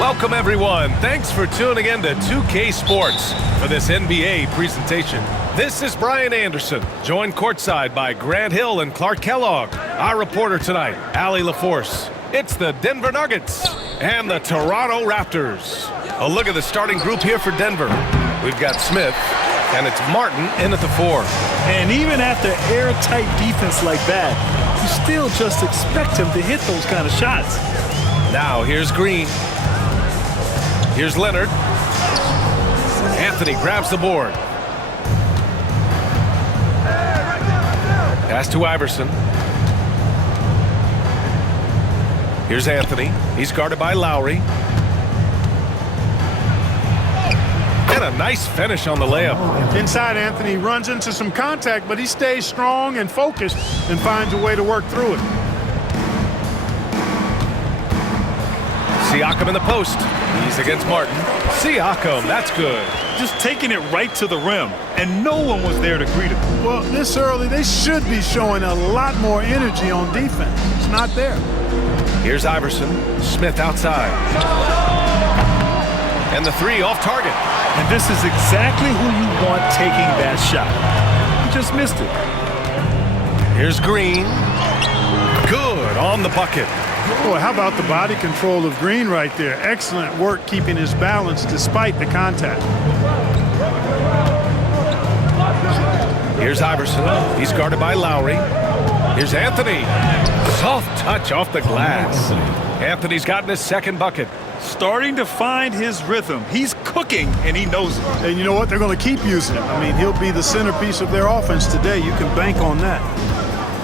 Welcome, everyone. Thanks for tuning in to 2K Sports for this NBA presentation. This is Brian Anderson, joined courtside by Grant Hill and Clark Kellogg. Our reporter tonight, Allie LaForce. It's the Denver Nuggets and the Toronto Raptors. A look at the starting group here for Denver. We've got Smith, and it's Martin in at the 4. And even after airtight defense like that, you still just expect him to hit those kind of shots. Now here's Green. Here's Leonard. Anthony grabs the board. Pass to Iverson. Here's Anthony. He's guarded by Lowry. And a nice finish on the layup. Inside, Anthony runs into some contact, but he stays strong and focused and finds a way to work through it. Siakam in the post. He's against Martin. Siakam, that's good. Just taking it right to the rim, and no one was there to greet him. Well, this early, they should be showing a lot more energy on defense. It's not there. Here's Iverson. Smith outside. And the 3 off target. And this is exactly who you want taking that shot. He just missed it. Here's Green. Good on the bucket. Boy, how about the body control of Green right there? Excellent work keeping his balance despite the contact. Here's Iverson. He's guarded by Lowry. Here's Anthony. Soft touch off the glass. Anthony's gotten his second bucket. Starting to find his rhythm. He's cooking, and he knows it. And you know what? They're going to keep using him. I mean, he'll be the centerpiece of their offense today. You can bank on that.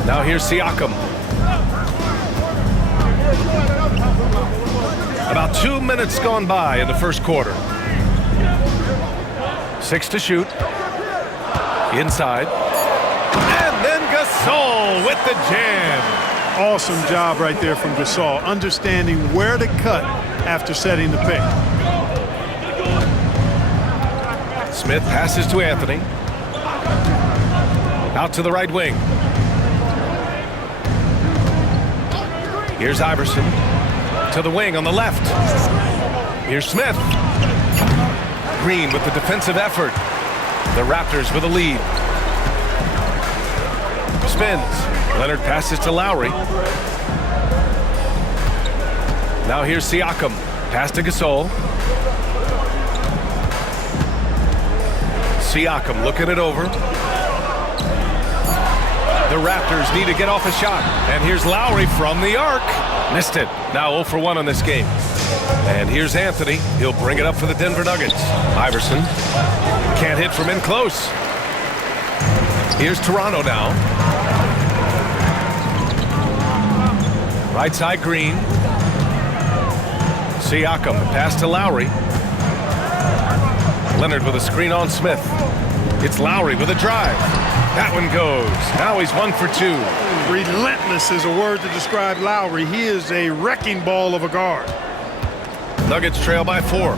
Now here's Siakam. About 2 minutes gone by in the first quarter. 6 to shoot. Inside. And then Gasol with the jam. Awesome job right there from Gasol, understanding where to cut after setting the pick. Smith passes to Anthony. Out to the right wing. Here's Iverson. To the wing on the left. Here's Smith. Green with the defensive effort. The Raptors with a lead. Spins. Leonard passes to Lowry. Now here's Siakam. Pass to Gasol. Siakam looking it over. The Raptors need to get off a shot. And here's Lowry from the arc. Missed it. Now 0 for 1 on this game. And here's Anthony. He'll bring it up for the Denver Nuggets. Iverson can't hit from in close. Here's Toronto now. Right side Green. Siakam, pass to Lowry. Leonard with a screen on Smith. It's Lowry with a drive. That one goes. Now he's 1 for 2. Relentless is a word to describe Lowry. He is a wrecking ball of a guard. Nuggets trail by 4.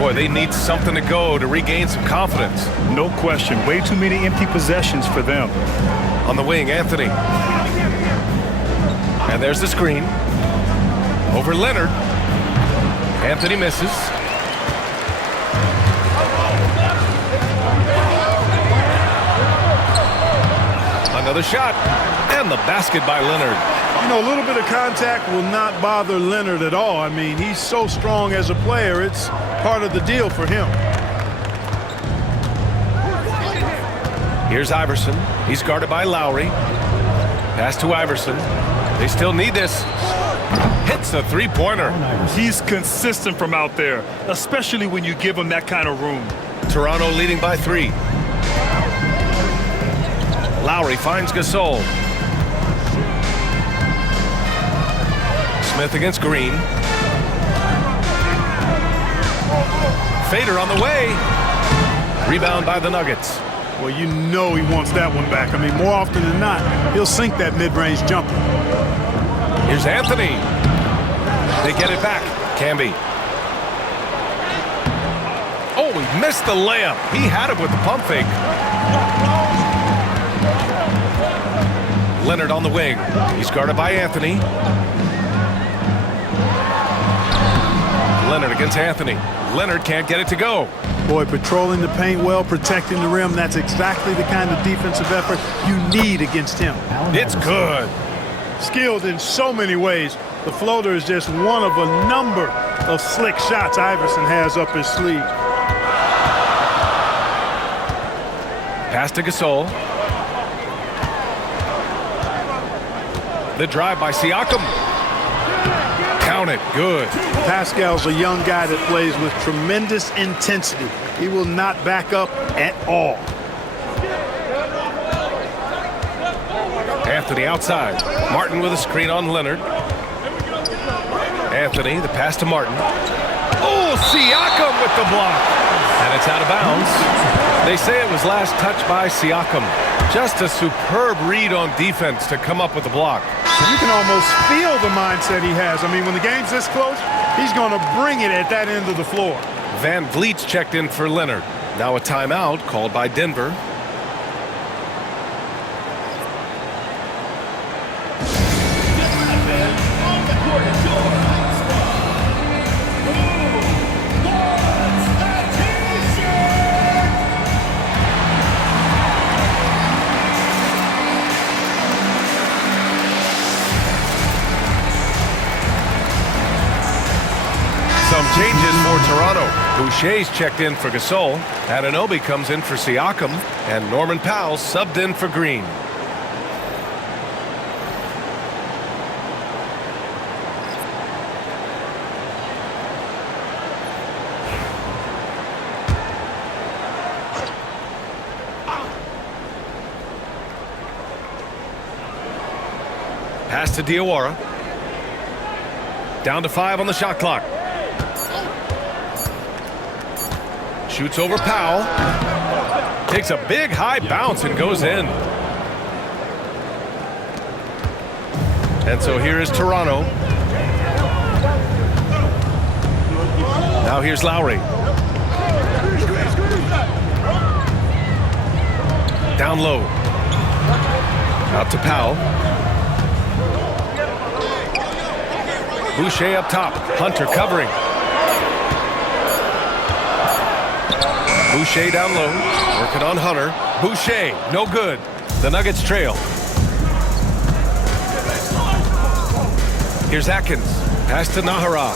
Boy, they need something to go to regain some confidence. No question. Way too many empty possessions for them. On the wing, Anthony. And there's the screen. Over Leonard. Anthony misses. Another shot. And the basket by Leonard. You know, a little bit of contact will not bother Leonard at all. I mean, he's so strong as a player. It's part of the deal for him. Here's Iverson. He's guarded by Lowry. Pass to Iverson. They still need this. Hits a three-pointer. He's consistent from out there, especially when you give him that kind of room. Toronto leading by 3. Lowry finds Gasol. Smith against Green. Fader on the way. Rebound by the Nuggets. Well, you know he wants that one back. I mean, more often than not, he'll sink that mid-range jumper. Here's Anthony. They get it back. Camby. Oh, he missed the layup. He had it with the pump fake. Leonard on the wing. He's guarded by Anthony. against Anthony. Leonard can't get it to go. Boy, patrolling the paint well, protecting the rim. That's exactly the kind of defensive effort you need against him. It's good. Skilled in so many ways. The floater is just one of a number of slick shots Iverson has up his sleeve. Pass to Gasol. The drive by Siakam. Count it. Good. Pascal's a young guy that plays with tremendous intensity. He will not back up at all. Anthony outside. Martin with a screen on Leonard. Anthony, the pass to Martin. Oh, Siakam with the block. And it's out of bounds. They say it was last touched by Siakam. Just a superb read on defense to come up with the block. You can almost feel the mindset he has. I mean, when the game's this close, he's going to bring it at that end of the floor. Van Vliet's checked in for Leonard. Now a timeout called by Denver. Some changes for Toronto. Boucher's checked in for Gasol. Anunoby comes in for Siakam. And Norman Powell subbed in for Green. Pass to Diawara. Down to 5 on the shot clock. Shoots over Powell. Takes a big high bounce and goes in. And so here is Toronto. Now here's Lowry. Down low. Out to Powell. Boucher up top. Hunter covering. Boucher down low, working on Hunter. Boucher, no good. The Nuggets trail. Here's Atkins. Pass to Nahara.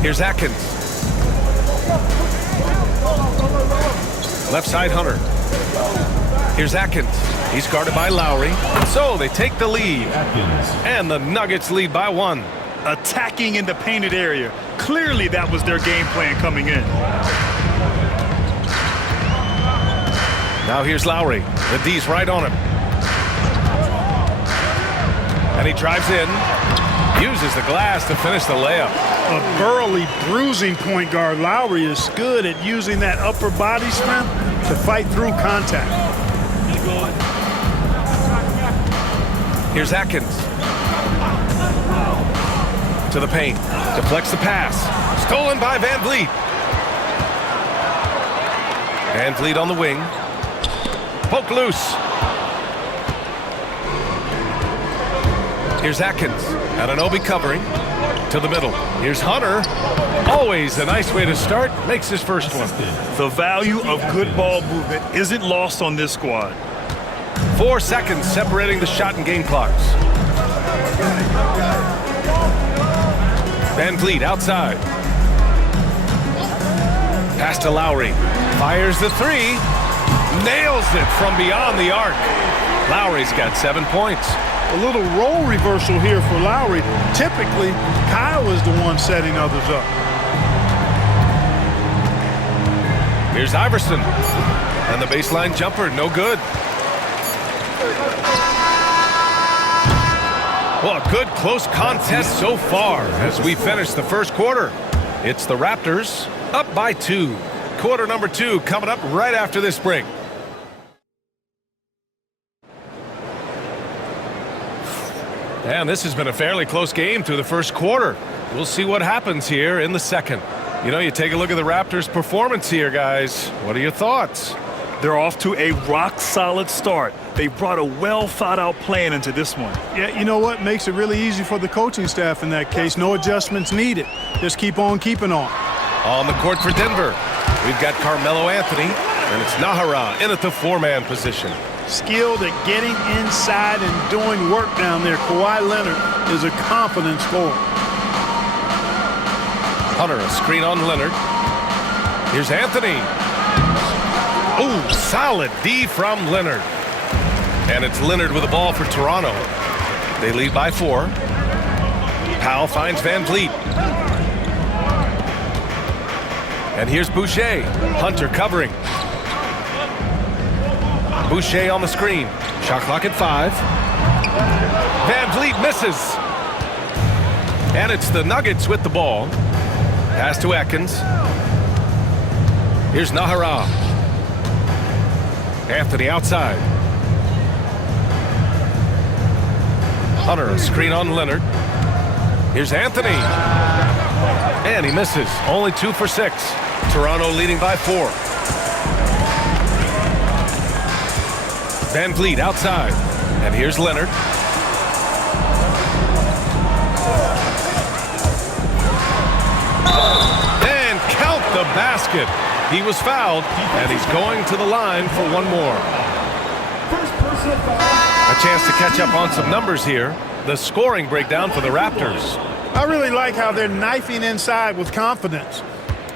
Here's Atkins. Left side Hunter. Here's Atkins. He's guarded by Lowry. So they take the lead. And the Nuggets lead by 1. Attacking in the painted area. Clearly that was their game plan coming in. Now here's Lowry. The D's right on him. And he drives in. Uses the glass to finish the layup. A burly, bruising point guard. Lowry is good at using that upper body strength to fight through contact. Here's Atkins. To the paint. Deflects the pass. Stolen by Van Vliet. Van Vliet on the wing. Poke loose. Here's Atkins. Anunoby covering. To the middle. Here's Hunter. Always a nice way to start. Makes his first one. The value of good ball movement isn't lost on this squad. 4 seconds separating the shot and game clocks. Van Vliet outside. Pass to Lowry. Fires the 3. Nails it from beyond the arc. Lowry's got 7 points. A little role reversal here for Lowry. Typically, Kyle is the one setting others up. Here's Iverson. And the baseline jumper, no good. Well, a good close contest so far as we finish the first quarter. It's the Raptors up by 2. Quarter number 2 coming up right after this break. And this has been a fairly close game through the first quarter. We'll see what happens here in the second. You know, you take a look at the Raptors' performance here, guys. What are your thoughts? They're off to a rock-solid start. They brought a well-thought-out plan into this one. Yeah, you know what makes it really easy for the coaching staff in that case? No adjustments needed. Just keep on keeping on. On the court for Denver, we've got Carmelo Anthony, and it's Nahara in at the four-man position. Skilled at getting inside and doing work down there. Kawhi Leonard is a confident scorer. Hunter, a screen on Leonard. Here's Anthony. Oh, solid D from Leonard. And it's Leonard with the ball for Toronto. They lead by 4. Powell finds Van Vliet. And here's Boucher. Hunter covering. Boucher on the screen. Shot clock at 5. Van Vliet misses. And it's the Nuggets with the ball. Pass to Atkins. Here's Nahara. Anthony outside. Hunter, a screen on Leonard. Here's Anthony. And he misses. Only 2 for 6. Toronto leading by 4. Van Vliet outside. And here's Leonard. And count the basket. He was fouled, and he's going to the line for one more. A chance to catch up on some numbers here. The scoring breakdown for the Raptors. I really like how they're knifing inside with confidence,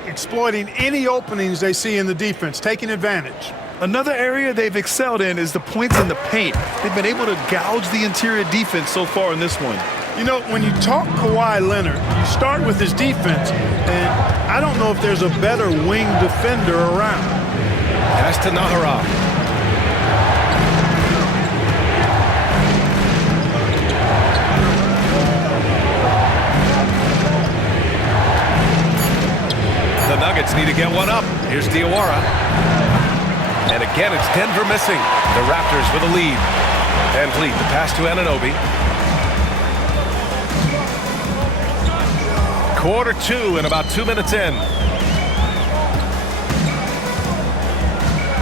exploiting any openings they see in the defense, taking advantage. Another area they've excelled in is the points in the paint. They've been able to gouge the interior defense so far in this one. You know, when you talk Kawhi Leonard, you start with his defense, and I don't know if there's a better wing defender around. Pass to Nahara. The Nuggets need to get one up. Here's Diawara. And again, it's Denver missing. The Raptors with a lead. Van Vliet, the pass to Anunoby. Quarter 2 and about 2 minutes in.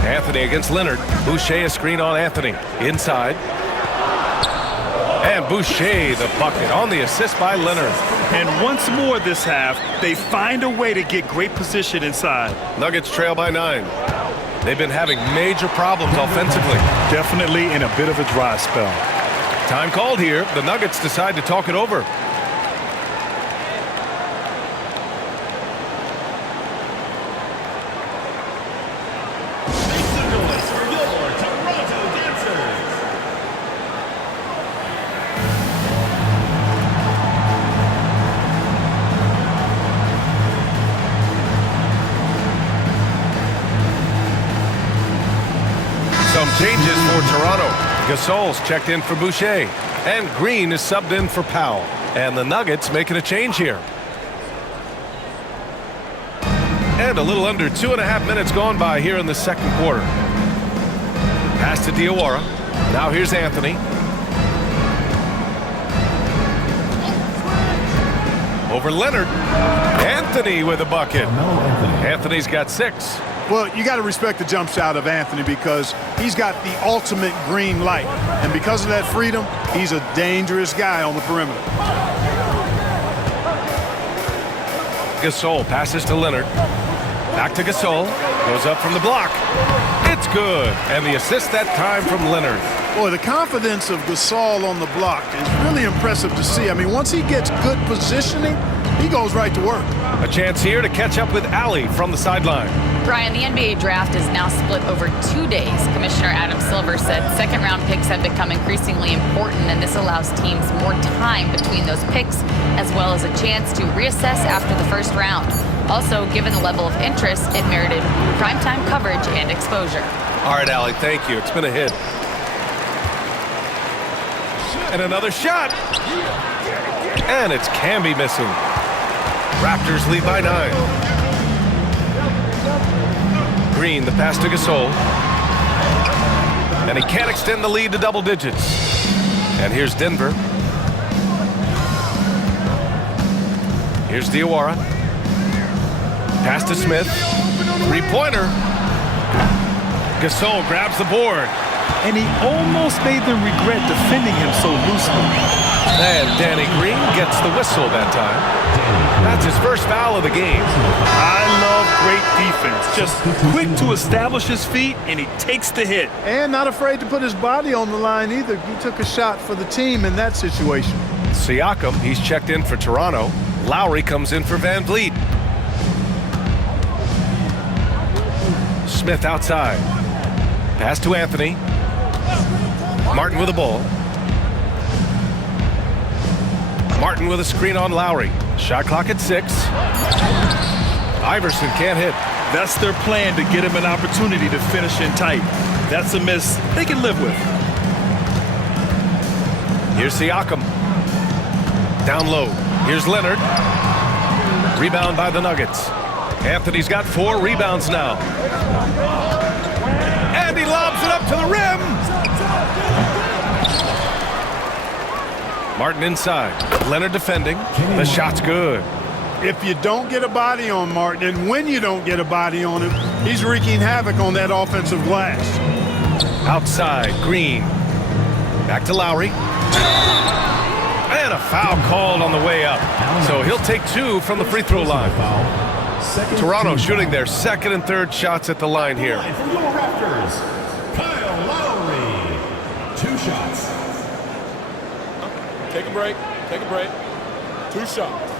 Anthony against Leonard. Boucher a screen on Anthony. Inside. And Boucher the bucket on the assist by Leonard. And once more this half, they find a way to get great position inside. Nuggets trail by 9. They've been having major problems offensively. Definitely in a bit of a dry spell. Time called here. The Nuggets decide to talk it over. Some changes for Toronto. Gasol's checked in for Boucher. And Green is subbed in for Powell. And the Nuggets making a change here. And a little under 2.5 minutes gone by here in the second quarter. Pass to Diawara. Now here's Anthony. Over Leonard. Anthony with a bucket. Anthony's got 6. Well, you got to respect the jump shot of Anthony because he's got the ultimate green light. And because of that freedom, he's a dangerous guy on the perimeter. Gasol passes to Leonard. Back to Gasol. Goes up from the block. It's good. And the assist that time from Leonard. Boy, the confidence of Gasol on the block is really impressive to see. I mean, once he gets good positioning, he goes right to work. A chance here to catch up with Allie from the sideline. Brian, the NBA draft is now split over 2 days. Commissioner Adam Silver said second-round picks have become increasingly important, and this allows teams more time between those picks, as well as a chance to reassess after the first round. Also, given the level of interest, it merited primetime coverage and exposure. All right, Allie, thank you. It's been a hit. And another shot. And it's Camby missing. Raptors lead by 9. Green, the pass to Gasol. And he can't extend the lead to double digits. And here's Denver. Here's Diawara. Pass to Smith. Three-pointer. Gasol grabs the board. And he almost made them regret defending him so loosely. And Danny Green gets the whistle that time. That's his first foul of the game. I love great defense. Just quick to establish his feet, and he takes the hit. And not afraid to put his body on the line either. He took a shot for the team in that situation. Siakam, he's checked in for Toronto. Lowry comes in for Van Vliet. Smith outside. Pass to Anthony. Martin with the ball. Martin with a screen on Lowry. Shot clock at 6. Iverson can't hit. That's their plan, to get him an opportunity to finish in tight. That's a miss they can live with. Here's Siakam. Down low. Here's Leonard. Rebound by the Nuggets. Anthony's got 4 rebounds now. And he lobs it up to the rim. Martin inside. Leonard defending. The shot's good. If you don't get a body on Martin, and when you don't get a body on him, he's wreaking havoc on that offensive glass. Outside, Green. Back to Lowry. And a foul called on the way up. So he'll take 2 from the free throw line. Toronto shooting their second and third shots at the line here. For your Raptors, Kyle Lowry. 2 shots. Take a break. Take a break. 2 shots.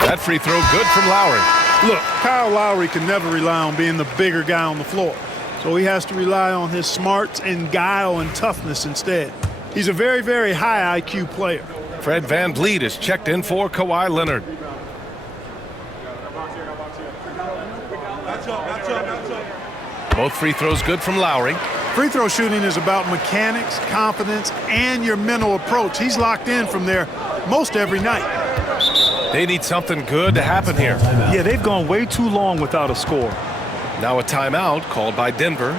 That free throw good from Lowry. Look, Kyle Lowry can never rely on being the bigger guy on the floor. So he has to rely on his smarts and guile and toughness instead. He's a very, very high IQ player. Fred Van Vliet is checked in for Kawhi Leonard. Both free throws good from Lowry. Free throw shooting is about mechanics, confidence, and your mental approach. He's locked in from there most every night. They need something good to happen here. Yeah, they've gone way too long without a score. Now a timeout called by Denver.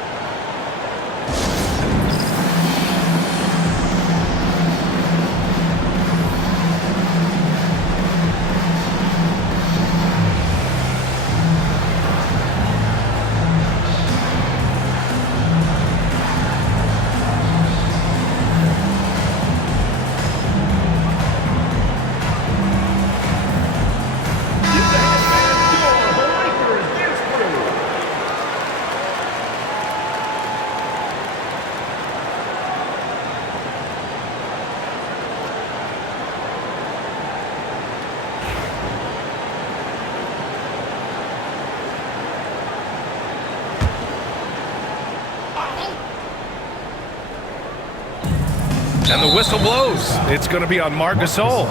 And the whistle blows. It's going to be on Marc Gasol.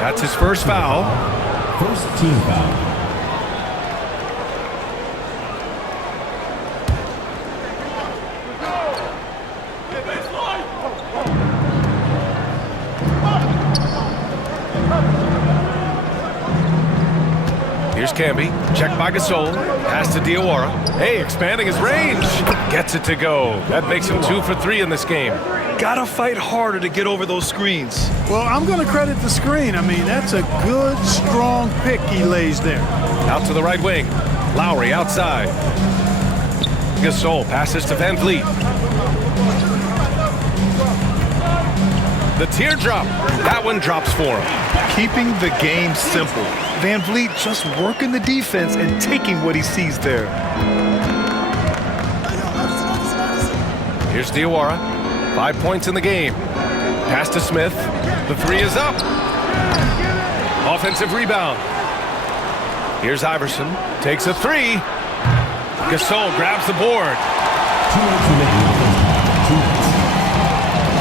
That's his first foul. First team foul. Here's Camby. Checked by Gasol. Pass to Diawara. Hey, expanding his range. Gets it to go. That makes him 2 for 3 in this game. Gotta fight harder to get over those screens. Well, I'm going to credit the screen. I mean, that's a good, strong pick he lays there. Out to the right wing. Lowry outside. Gasol passes to Van Vliet. The teardrop. That one drops for him. Keeping the game simple. Van Vliet just working the defense and taking what he sees there. Here's Diawara. 5 points in the game. Pass to Smith. The 3 is up. Offensive rebound. Here's Iverson. Takes a 3. Gasol grabs the board.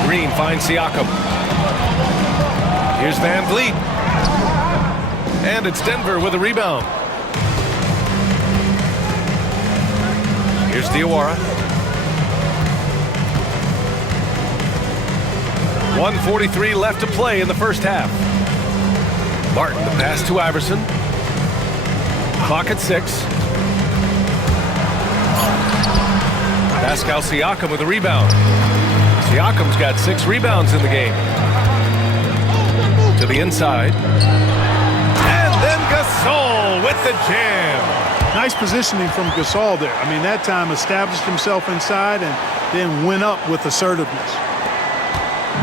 Green finds Siakam. Here's Van Vliet. And it's Denver with a rebound. Here's Diawara. 1:43 left to play in the first half. Martin, the pass to Iverson. Clock at 6. Pascal Siakam with a rebound. Siakam's got 6 rebounds in the game. To the inside. with the jam. Nice positioning from Gasol there. I mean, that time established himself inside and then went up with assertiveness.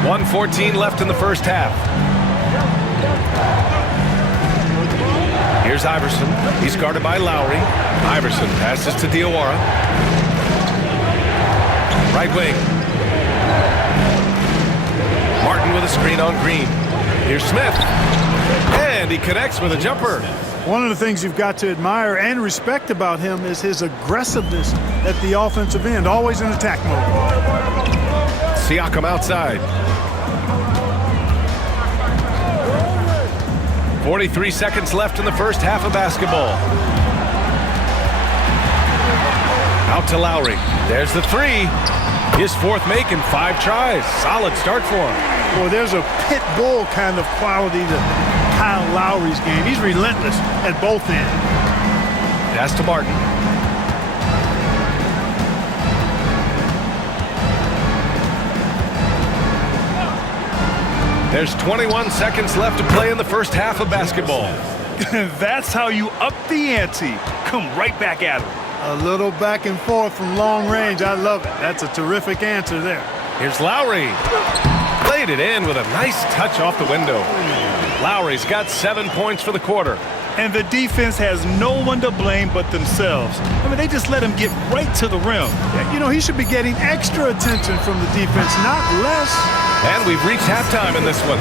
1:14 left in the first half. Here's Iverson. He's guarded by Lowry. Iverson passes to Diawara. Right wing. Martin with a screen on Green. Here's Smith. And he connects with a jumper. One of the things you've got to admire and respect about him is his aggressiveness at the offensive end, always in attack mode. Siakam outside. 43 seconds left in the first half of basketball. Out to Lowry. There's the three. His fourth make in 5 tries. Solid start for him. Boy, there's a pit bull kind of quality to Kyle Lowry's game. He's relentless at both ends. Pass to Martin. There's 21 seconds left to play in the first half of basketball. That's how you up the ante. Come right back at him. A little back and forth from long range. I love it. That's a terrific answer there. Here's Lowry. Played it in with a nice touch off the window. Lowry's got 7 points for the quarter. And the defense has no one to blame but themselves. I mean, they just let him get right to the rim. You know, he should be getting extra attention from the defense, not less. And we've reached halftime in this one.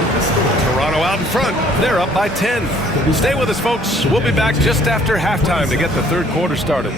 Toronto out in front. They're up by 10. Stay with us, folks. We'll be back just after halftime to get the third quarter started.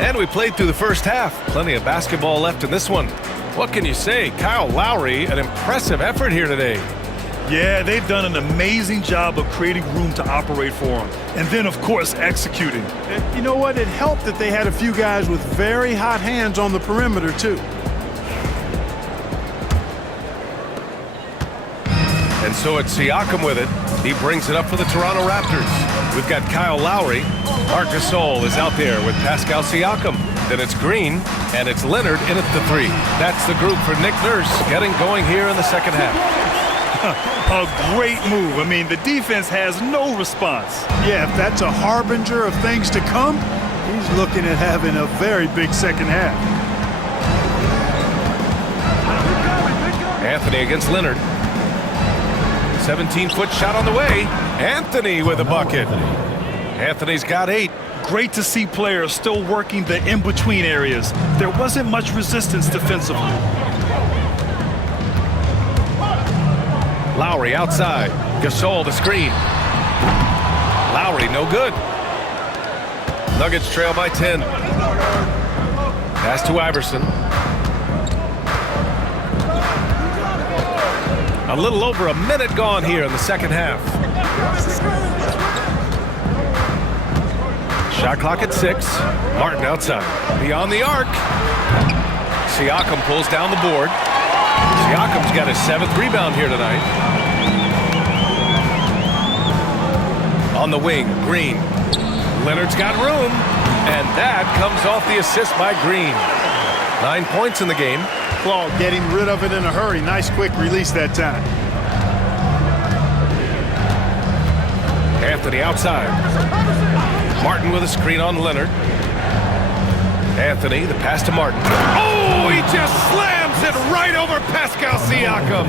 And we played through the first half. Plenty of basketball left in this one. What can you say? Kyle Lowry, an impressive effort here today. Yeah, they've done an amazing job of creating room to operate for him. And then, of course, executing. And you know what? It helped that they had a few guys with very hot hands on the perimeter, too. And so it's Siakam with it. He brings it up for the Toronto Raptors. We've got Kyle Lowry. Marc Gasol is out there with Pascal Siakam. Then it's Green, and it's Leonard in at the three. That's the group for Nick Nurse getting going here in the second half. A great move. I mean, the defense has no response. Yeah, if that's a harbinger of things to come, he's looking at having a very big second half. Anthony against Leonard. 17-foot shot on the way. Anthony with a bucket. Anthony's got 8. Great to see players still working the in-between areas. There wasn't much resistance defensively. Lowry outside. Gasol the screen. Lowry no good. Nuggets trail by 10. Pass to Iverson. A little over a minute gone here in the second half. Shot clock at 6. Martin outside. Beyond the arc. Siakam pulls down the board. Siakam's got his 7th rebound here tonight. On the wing, Green. Leonard's got room. And that comes off the assist by Green. 9 points in the game. Claude getting rid of it in a hurry. Nice quick release that time. Anthony outside. Martin with a screen on Leonard. Anthony, the pass to Martin. Oh, he just slams it right over Pascal Siakam.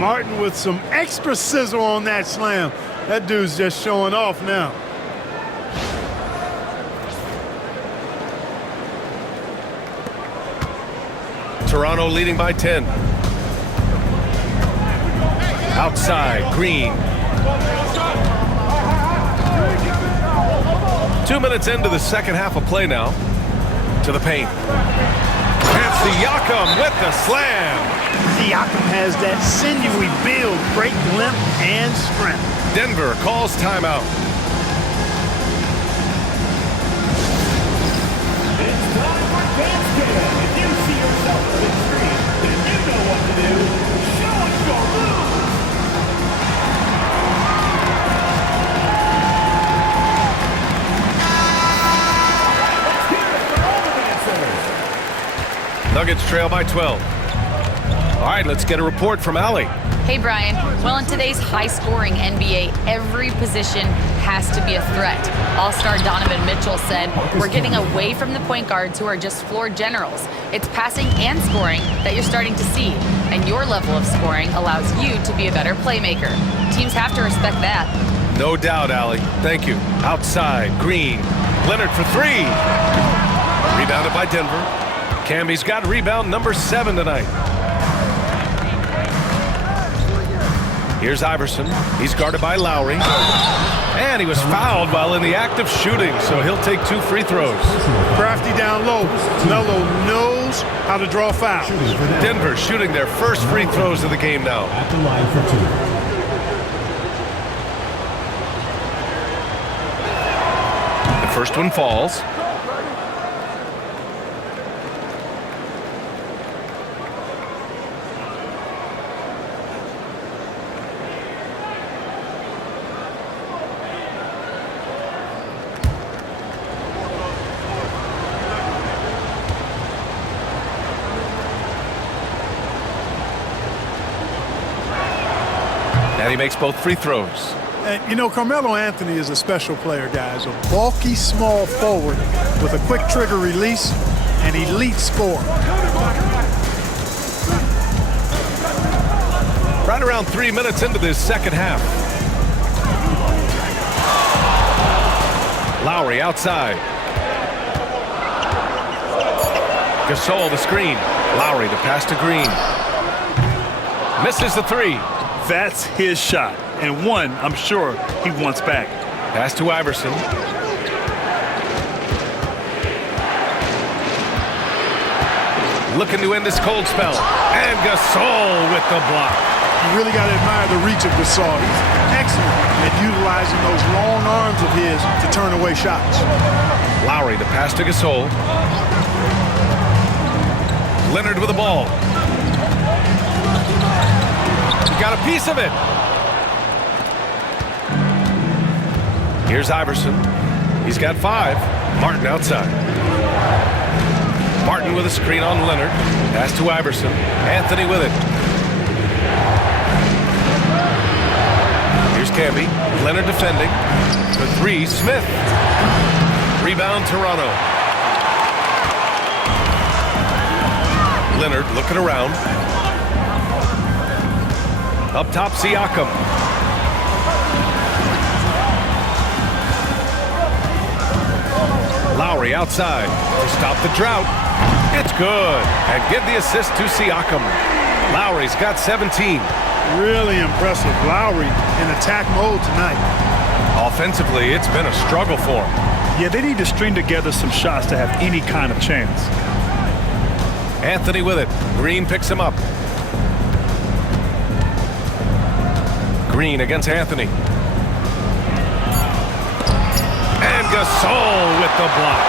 Martin with some extra sizzle on that slam. That dude's just showing off now. Toronto leading by 10. Outside, Green. 2 minutes into the second half of play now. To the paint. And Siakam with the slam. Siakam has that sinewy build, great length and strength. Denver calls timeout. It's time for dance game. If you see yourself on the screen, then you know what to do. Show us your move. Let's hear it for all the dancers. Nuggets trail by 12. All right, let's get a report from Allie. Hey, Brian. Well, in today's high-scoring NBA, every position has to be a threat. All-star Donovan Mitchell said, "We're getting away from the point guards who are just floor generals. It's passing and scoring that you're starting to see, and your level of scoring allows you to be a better playmaker. Teams have to respect that." No doubt, Allie. Thank you. Outside, Green. Leonard for three. Rebounded by Denver. Camby's got rebound number 7 tonight. Here's Iverson. He's guarded by Lowry. And he was fouled while in the act of shooting, so he'll take 2 free throws. Crafty down low. Melo knows how to draw fouls. Denver shooting their first free throws of the game now. At the line for 2. The first one falls. And he makes both free throws. And, you know, Carmelo Anthony is a special player, guys. A bulky, small forward with a quick trigger release and elite score. Right around 3 minutes into this second half. Lowry outside. Gasol the screen. Lowry to pass to Green. Misses the 3. That's his shot, and one I'm sure he wants back. Pass to Iverson. Looking to end this cold spell. And Gasol with the block. You really got to admire the reach of Gasol. He's excellent at utilizing those long arms of his to turn away shots. Lowry to pass to Gasol. Leonard with the ball. Got a piece of it. Here's Iverson. He's got 5. Martin outside. Martin with a screen on Leonard. Pass to Iverson. Anthony with it. Here's Camby. Leonard defending. For 3, Smith. Rebound, Toronto. Leonard looking around. Up top, Siakam. Lowry outside to stop the drought. It's good. And give the assist to Siakam. Lowry's got 17. Really impressive. Lowry in attack mode tonight. Offensively, it's been a struggle for him. Yeah, they need to string together some shots to have any kind of chance. Anthony with it. Green picks him up. Green against Anthony. And Gasol with the block.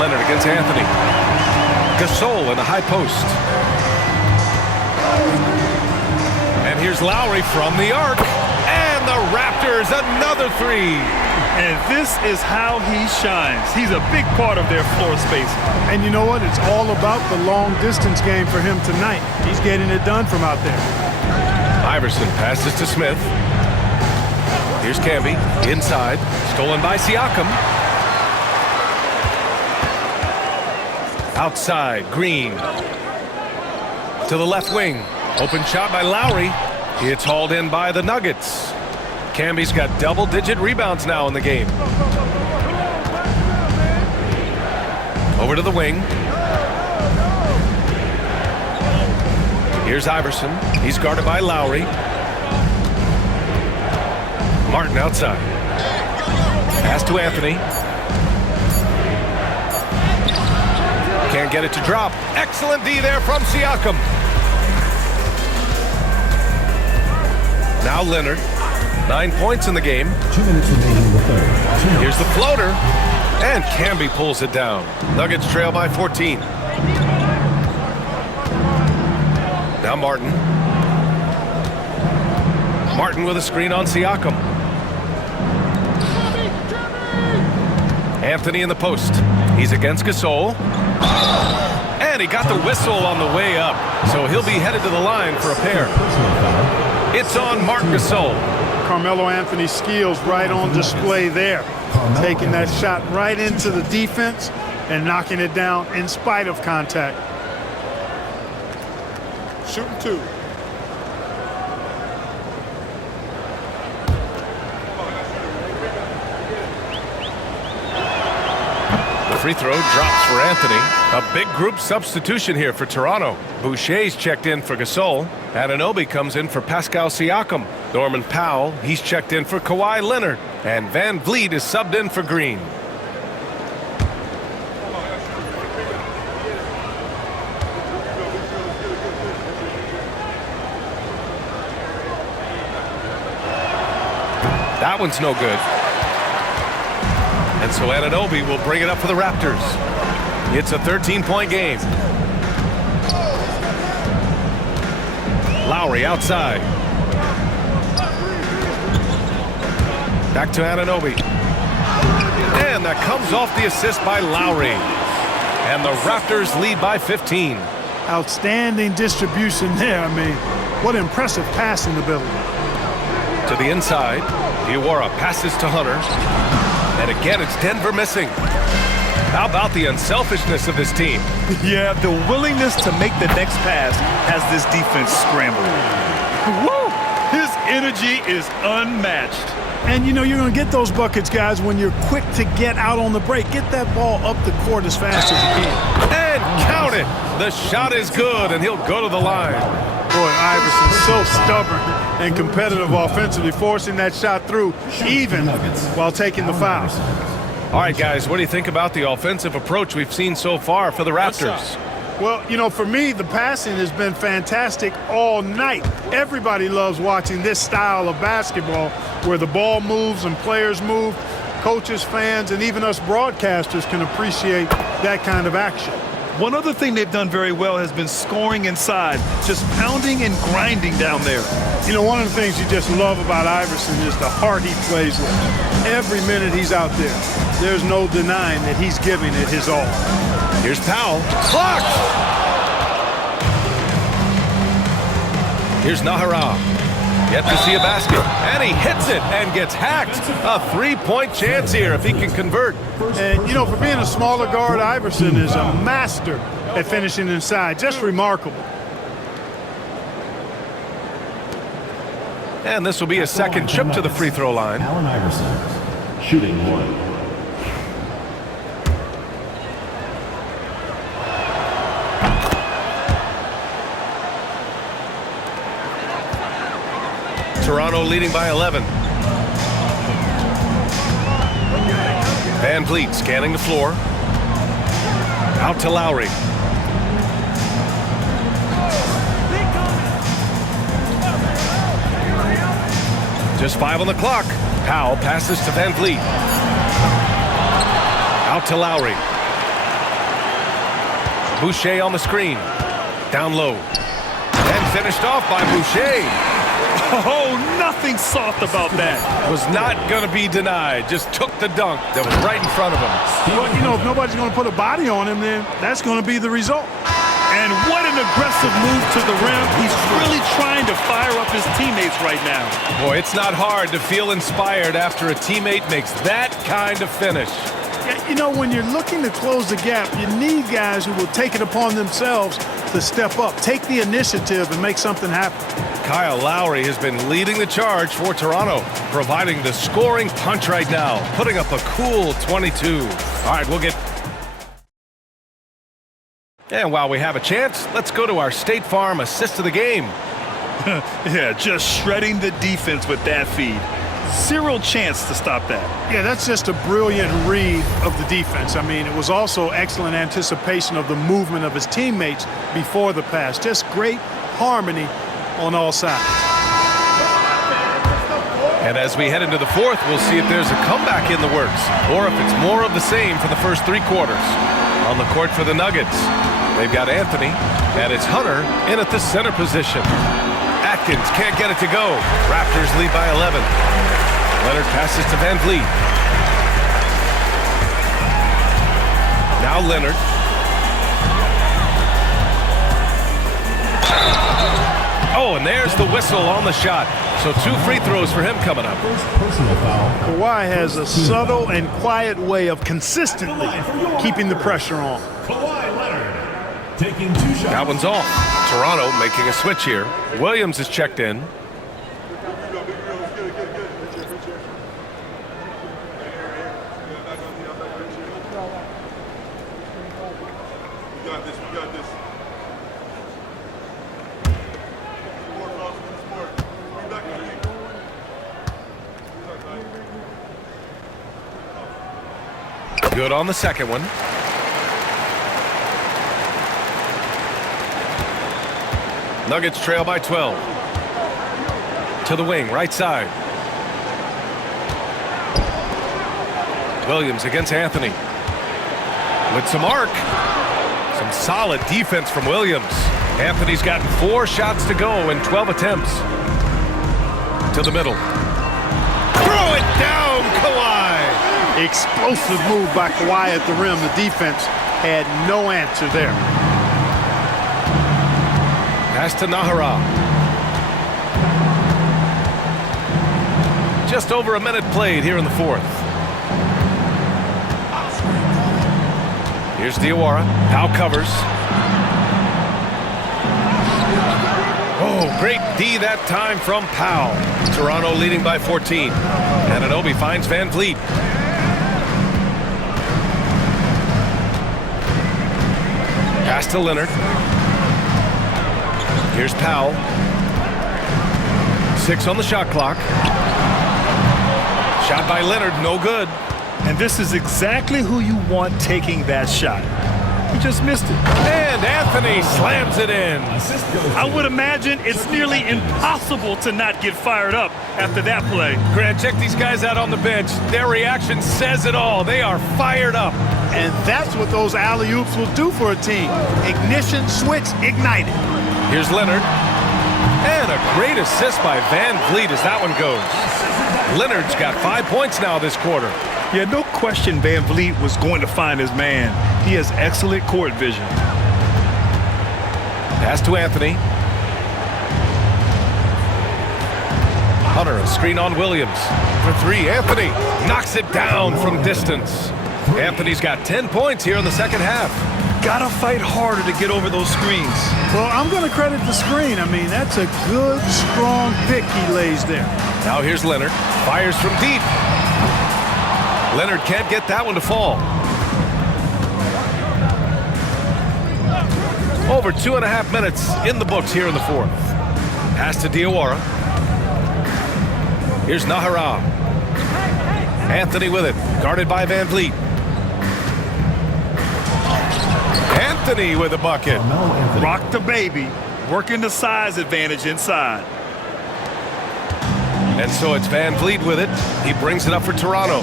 Leonard against Anthony. Gasol in the high post. And here's Lowry from the arc. And the Raptors, another 3. And this is how he shines. He's a big part of their floor space. And you know what? It's all about the long distance game for him tonight. He's getting it done from out there. Iverson passes to Smith. Here's Camby inside. Stolen by Siakam. Outside, Green. To the left wing. Open shot by Lowry. It's hauled in by the Nuggets. Camby's got double-digit rebounds now in the game. Over to the wing. Here's Iverson. He's guarded by Lowry. Martin outside. Pass to Anthony. Can't get it to drop. Excellent D there from Siakam. Now Leonard. 9 points in the game. 2 minutes remaining in the third. Here's the floater. And Camby pulls it down. Nuggets trail by 14. Now Martin. Martin with a screen on Siakam. Anthony in the post. He's against Gasol. And he got the whistle on the way up. So he'll be headed to the line for a pair. It's on Marc Gasol. Carmelo Anthony's skills right on display there. Taking that shot right into the defense and knocking it down in spite of contact. Shooting 2. The free throw drops for Anthony. A big group substitution here for Toronto. Boucher's checked in for Gasol. Anunoby comes in for Pascal Siakam. Norman Powell, he's checked in for Kawhi Leonard. And Van Vliet is subbed in for Green. That one's no good. And so Anunoby will bring it up for the Raptors. It's a 13-point game. Lowry outside. Back to Anunoby. And that comes off the assist by Lowry. And the Raptors lead by 15. Outstanding distribution there. I mean, what impressive passing ability. To the inside. Diawara passes to Hunter. And again, it's Denver missing. How about the unselfishness of this team? Yeah, the willingness to make the next pass has this defense scrambling. Woo! His energy is unmatched. And, you know, you're going to get those buckets, guys, when you're quick to get out on the break. Get that ball up the court as fast as you can. And count it. The shot is good, and he'll go to the line. Boy, Iverson's so stubborn and competitive offensively, forcing that shot through even while taking the foul. All right, guys, what do you think about the offensive approach we've seen so far for the Raptors? Well, you know, for me, the passing has been fantastic all night. Everybody loves watching this style of basketball where the ball moves and players move. Coaches, fans, and even us broadcasters can appreciate that kind of action. One other thing they've done very well has been scoring inside, just pounding and grinding down there. You know, one of the things you just love about Iverson is the heart he plays with. Every minute he's out there, there's no denying that he's giving it his all. Here's Powell. Blocked! Here's Nahara. Yet to see a basket. And he hits it and gets hacked. A three-point chance here if he can convert. And, you know, for being a smaller guard, Iverson is a master at finishing inside. Just remarkable. And this will be a second trip to the free throw line. Allen Iverson, shooting 1. Toronto leading by 11. Van Vliet scanning the floor. Out to Lowry. Just 5 on the clock. Powell passes to Van Vliet. Out to Lowry. Boucher on the screen. Down low. And finished off by Boucher. Oh, nothing soft about that. Was not going to be denied. Just took the dunk that was right in front of him. Well, you know, if nobody's going to put a body on him, then that's going to be the result. And what an aggressive move to the rim. He's really trying to fire up his teammates right now. Boy, it's not hard to feel inspired after a teammate makes that kind of finish. You know, when you're looking to close the gap, you need guys who will take it upon themselves to step up, take the initiative, and make something happen. Kyle Lowry has been leading the charge for Toronto, providing the scoring punch right now, putting up a cool 22. All right, we'll get... And while we have a chance, let's go to our State Farm assist of the game. Yeah, just shredding the defense with that feed. Zero chance to stop that. Yeah, that's just a brilliant read of the defense. I mean, it was also excellent anticipation of the movement of his teammates before the pass. Just great harmony on all sides. And as we head into the fourth, we'll see if there's a comeback in the works or if it's more of the same for the first 3 quarters. On the court for the Nuggets, they've got Anthony, and it's Hunter in at the center position. Atkins can't get it to go. Raptors lead by 11. Leonard passes to Van Vliet. Now Leonard. Oh, and there's the whistle on the shot. So 2 free throws for him coming up. First personal foul. Kawhi has a subtle and quiet way of consistently keeping the pressure on. Kawhi Leonard taking 2 shots. That one's off. Toronto making a switch here. Williams is checked in. Good on the second one. Nuggets trail by 12. To the wing, right side. Williams against Anthony. With some arc. Some solid defense from Williams. Anthony's gotten 4 shots to go in 12 attempts. To the middle. Throw it down, Kawhi! Explosive move by Kawhi at the rim. The defense had no answer there. Pass to Nahara. Just over a minute played here in the fourth. Here's Diawara. Powell covers. Oh, great D that time from Powell. Toronto leading by 14. Anunoby finds Van Vliet. Pass to Leonard. Here's Powell. 6 on the shot clock. Shot by Leonard, no good. And this is exactly who you want taking that shot. He just missed it. And Anthony slams it in. I would imagine it's nearly impossible to not get fired up after that play. Grant, check these guys out on the bench. Their reaction says it all. They are fired up. And that's what those alley-oops will do for a team. Ignition, switch, ignited. Here's Leonard. And a great assist by Van Vliet as that one goes. Leonard's got 5 points now this quarter. Yeah, no question Van Vliet was going to find his man. He has excellent court vision. Pass to Anthony. Hunter, a screen on Williams. For 3, Anthony knocks it down from distance. Anthony's got 10 points here in the second half. Gotta fight harder to get over those screens. Well, I'm going to credit the screen. I mean, that's a good, strong pick he lays there. Now here's Leonard. Fires from deep. Leonard can't get that one to fall. Over 2.5 minutes in the books here in the fourth. Pass to Diawara. Here's Nahara. Anthony with it. Guarded by Van Vliet. Anthony with a bucket. Rock the baby. Working the size advantage inside. And so it's Van Vliet with it. He brings it up for Toronto.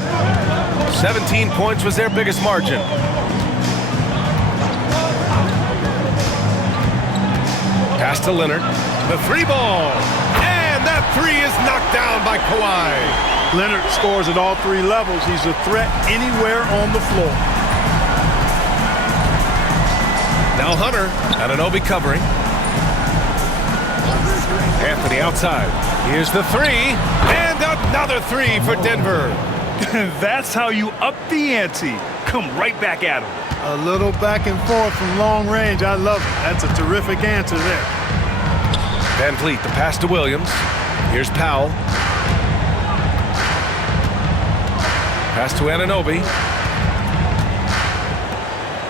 17 points was their biggest margin. Pass to Leonard. The 3-ball. And that 3 is knocked down by Kawhi. Leonard scores at all 3 levels. He's a threat anywhere on the floor. Now Hunter. Anunoby covering. Anthony outside. Here's the 3. And another 3 for Denver. That's how you up the ante. Come right back at him. A little back and forth from long range. I love it. That's a terrific answer there. Van Vliet, the pass to Williams. Here's Powell. Pass to Anunoby.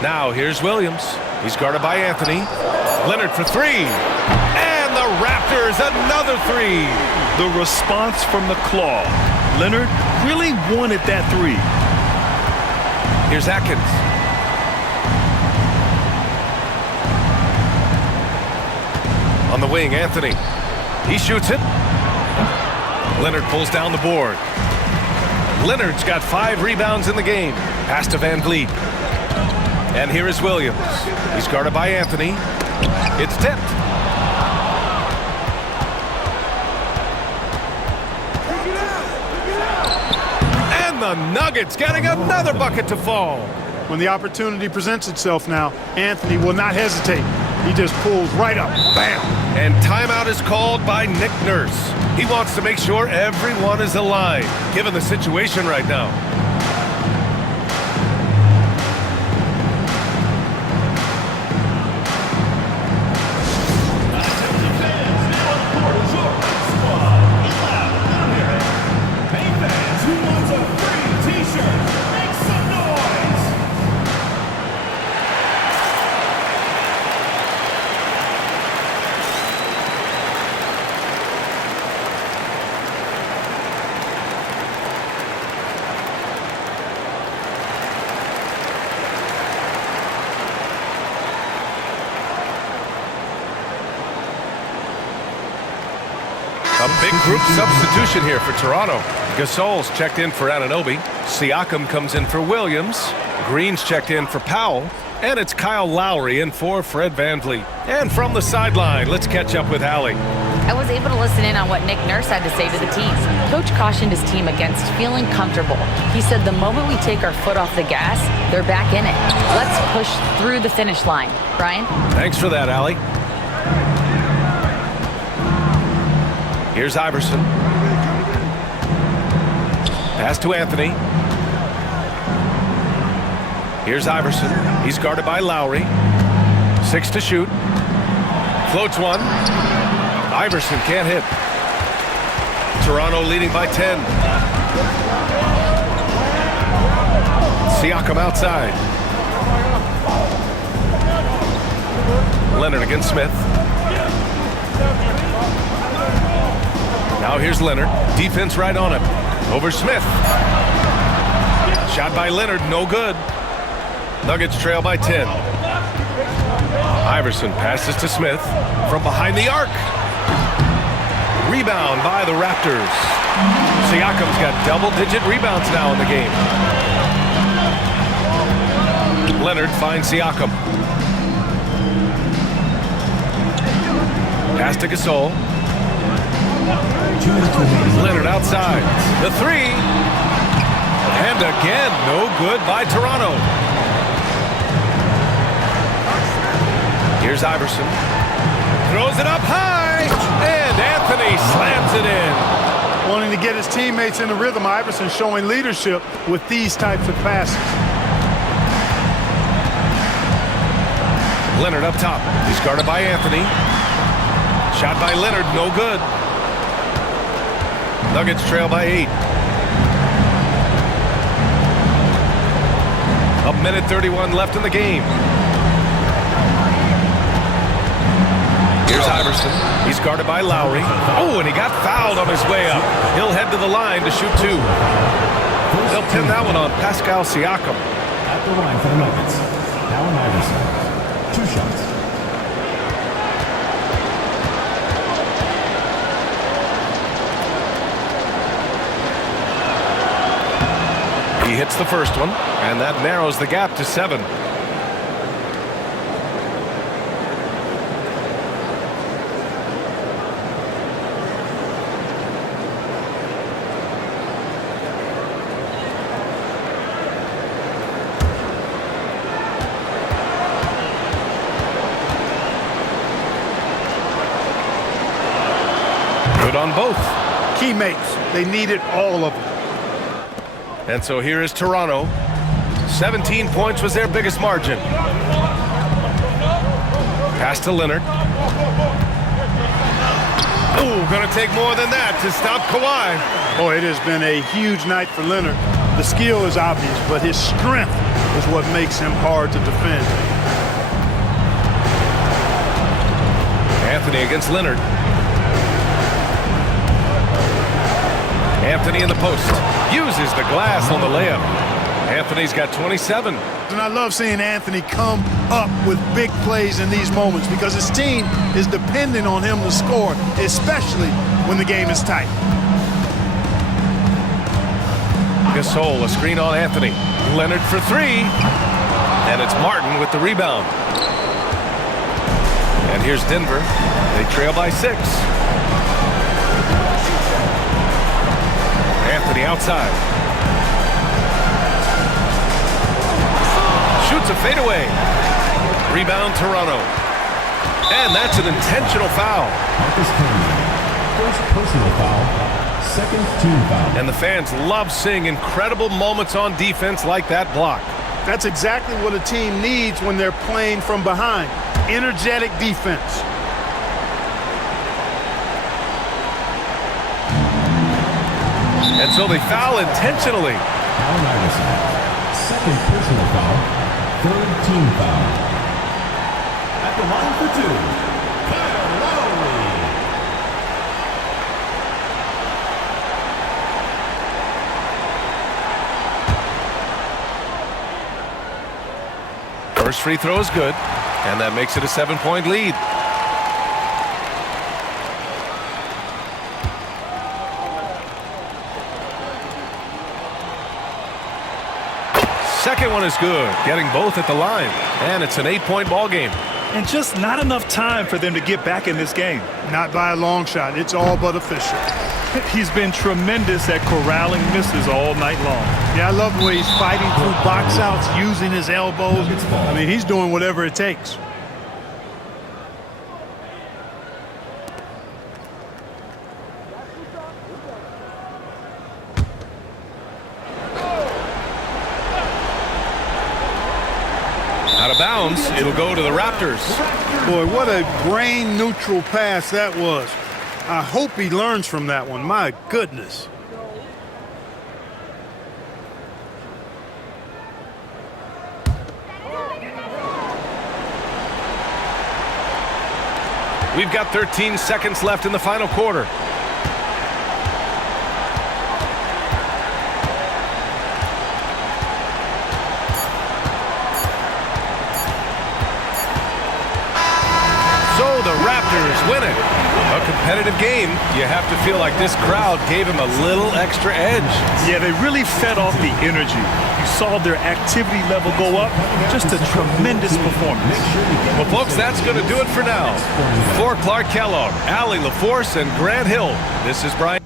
Now here's Williams. He's guarded by Anthony. Leonard for 3. And the Raptors, another 3. The response from the claw. Leonard really wanted that three. Here's Atkins. On the wing, Anthony. He shoots it. Leonard pulls down the board. Leonard's got 5 rebounds in the game. Pass to Van Vliet. And here is Williams. He's guarded by Anthony. It's tipped. And the Nuggets getting another bucket to fall. When the opportunity presents itself now, Anthony will not hesitate. He just pulls right up. Bam! And timeout is called by Nick Nurse. He wants to make sure everyone is aligned, given the situation right now. A big group substitution here for Toronto. Gasol's checked in for Anunoby. Siakam comes in for Williams. Green's checked in for Powell. And it's Kyle Lowry in for Fred VanVleet. And from the sideline, let's catch up with Allie. I was able to listen in on what Nick Nurse had to say to the team. Coach cautioned his team against feeling comfortable. He said the moment we take our foot off the gas, they're back in it. Let's push through the finish line. Brian? Thanks for that, Allie. Here's Iverson. Pass to Anthony. Here's Iverson. He's guarded by Lowry. 6 to shoot. Floats one. Iverson can't hit. Toronto leading by 10. Siakam outside. Leonard against Smith. Now here's Leonard. Defense right on him. Over Smith. Shot by Leonard, no good. Nuggets trail by 10. Iverson passes to Smith from behind the arc. Rebound by the Raptors. Siakam's got double-digit rebounds now in the game. Leonard finds Siakam. Pass to Gasol. Leonard outside. The three. And again, no good by Toronto. Here's Iverson. Throws it up high. And Anthony slams it in. Wanting to get his teammates in the rhythm, Iverson showing leadership with these types of passes. Leonard up top. He's guarded by Anthony. Shot by Leonard, no good. Nuggets trail by 8. A minute 31 left in the game. Here's Iverson. He's guarded by Lowry. Oh, and he got fouled on his way up. He'll head to the line to shoot 2. They'll pin that one on Pascal Siakam. At the line for the Nuggets, Allen Iverson. 2 shots. He hits the first one, and that narrows the gap to 7. Good on both. Teammates, they needed all of them. And so here is Toronto. 17 points was their biggest margin. Pass to Leonard. Oh, gonna take more than that to stop Kawhi. Oh, it has been a huge night for Leonard. The skill is obvious, but his strength is what makes him hard to defend. Anthony against Leonard. Anthony in the post. Uses the glass on the layup. Anthony's got 27. And I love seeing Anthony come up with big plays in these moments because his team is depending on him to score, especially when the game is tight. Gasol, a screen on Anthony. Leonard for three. And it's Martin with the rebound. And here's Denver. They trail by 6. Anthony outside. Shoots a fadeaway. Rebound Toronto. And that's an intentional foul. Marcus Camby. First personal foul. Second team foul. And the fans love seeing incredible moments on defense like that block. That's exactly what a team needs when they're playing from behind. Energetic defense. And so they foul intentionally. Allen Iverson. Second personal foul. Third team foul. At the line for 2. Kyle Lowry. First free throw is good, and that makes it a 7-point lead. Second one is good, getting both at the line, and it's an 8-point ball game. And just not enough time for them to get back in this game. Not by a long shot. It's all but official. He's been tremendous at corralling misses all night long. Yeah, I love the way he's fighting through box outs, using his elbows. I mean, he's doing whatever it takes. Out of bounds, it'll go to the Raptors. Boy, what a brain-neutral pass that was. I hope he learns from that one. My goodness. We've got 13 seconds left in the final quarter. So the Raptors win it. A competitive game. You have to feel like this crowd gave him a little extra edge. Yeah, they really fed off the energy. You saw their activity level go up. Just a tremendous performance. Well, folks, that's going to do it for now. For Clark Kellogg, Allie LaForce, and Grant Hill, this is Brian.